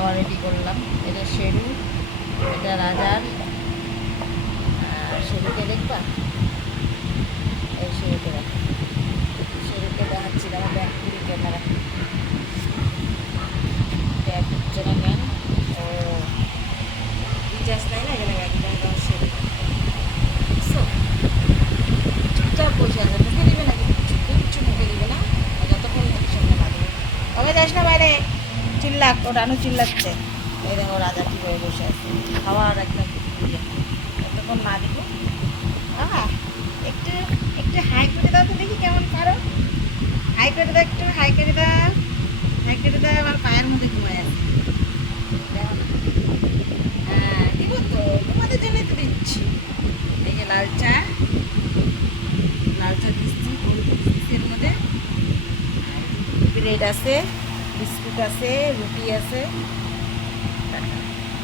খাবার রেডি করলাম। এটা শেরু, এটা রাজার। শেরুকে দেখবা, এই শেরুকে দেখো, শেরুকে দেখাচ্ছিলাম ব্যাক করে ক্যামেরা। ব্যাগ হচ্ছে না কেন? ও রিচার্জ নাই না, এখানে ব্যাগ দেওয়া শেরু চুপচাপ বসে আছে, মুখে দিবে না কিন্তু, কিচ্ছু মুখে দিবে না যতক্ষণ মুখের সামনে না দেবে। ওকে যাস না বাইরে, চিল্লাক, ও রানু চিল্লাচ্ছে। এই দেখো রাজা কীভাবে বসে আছে, খাওয়ার একদম ইয়ে। যতক্ষণ না দিব। আহা, একটু একটু হাই করে দাও তো দেখি কেমন পারো। হাই করে দাও, একটু হাই করে দাও, হাই করে দাও। আমার পায়ের মধ্যে ঘুমায় আছে। দেখো না। হ্যাঁ দিব তো, তোমাদের জন্যই তো দিচ্ছি। এই যে লাল চা, লাল চা দিচ্ছি এর মধ্যে। ব্রেড আছে, বিস্কুট আছে, রুটি আছে।